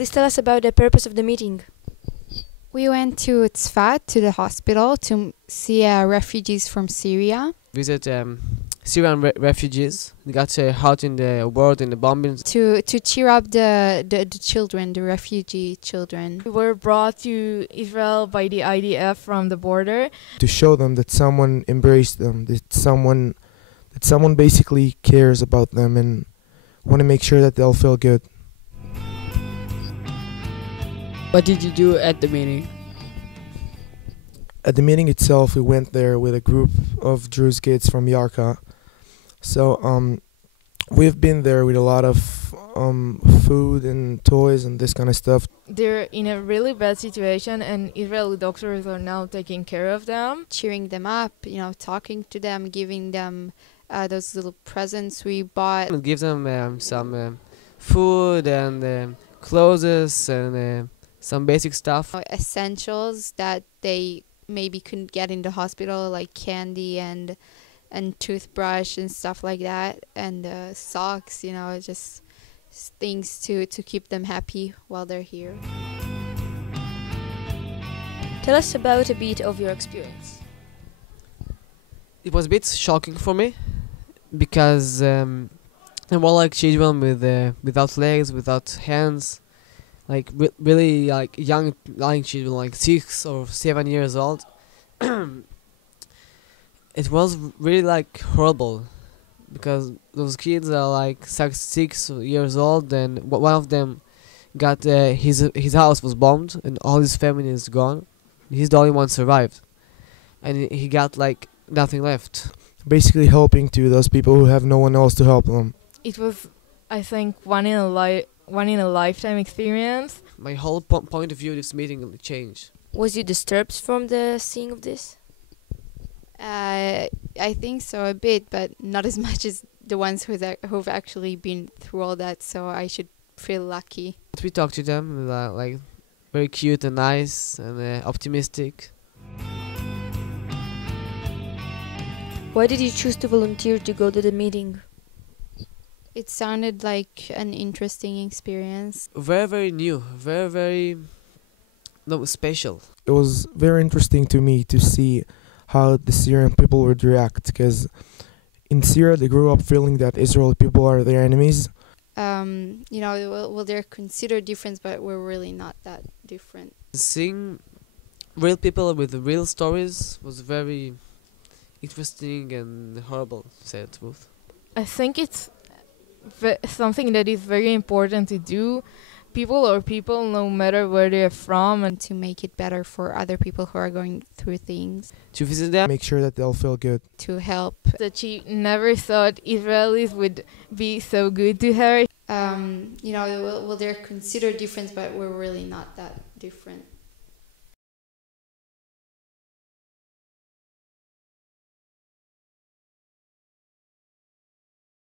Please tell us about the purpose of the meeting. We went to Tzfat, to the hospital, to see refugees from Syria. Visit Syrian refugees. They got out in the world in the bombings. To cheer up the children, the refugee children. We were brought to Israel by the IDF from the border. To show them that someone embraced them, that someone basically cares about them and want to make sure that they'll feel good. What did you do at the meeting? At the meeting itself, we went there with a group of Druze kids from Yarka. So we've been there with a lot of food and toys and this kind of stuff. They're in a really bad situation, and Israeli doctors are now taking care of them. Cheering them up, talking to them, giving them those little presents we bought. And give them some food and clothes and some basic stuff. Essentials that they maybe couldn't get in the hospital, like candy and toothbrush and stuff like that, and socks, just things to keep them happy while they're here. Tell us about a bit of your experience. It was a bit shocking for me because they're more like children without legs, without hands. Like really like young children, like 6 or 7 years old. It was really like horrible because those kids are like 6 years old, and one of them got his house was bombed and all his family is gone. He's the only one survived, and he got like nothing left. Basically helping to those people who have no one else to help them. It was, I think, one in a lifetime experience. My whole point of view of this meeting changed. Was you disturbed from the seeing of this? I think so, a bit, but not as much as the ones who've actually been through all that, so I should feel lucky. We talked to them, like very cute and nice and optimistic. Why did you choose to volunteer to go to the meeting? It sounded like an interesting experience. Very, very new, very special. It was very interesting to me to see how the Syrian people would react, because in Syria they grew up feeling that Israeli people are their enemies. Well, they're considered different, but we're really not that different. Seeing real people with real stories was very interesting and horrible, to say the truth. I think it's something that is very important to do. People, no matter where they're from, And to make it better for other people who are going through things. To visit them, Make sure that they'll feel good. To help. that she never thought Israelis would be so good to her. Well, they're considered different, but we're really not that different.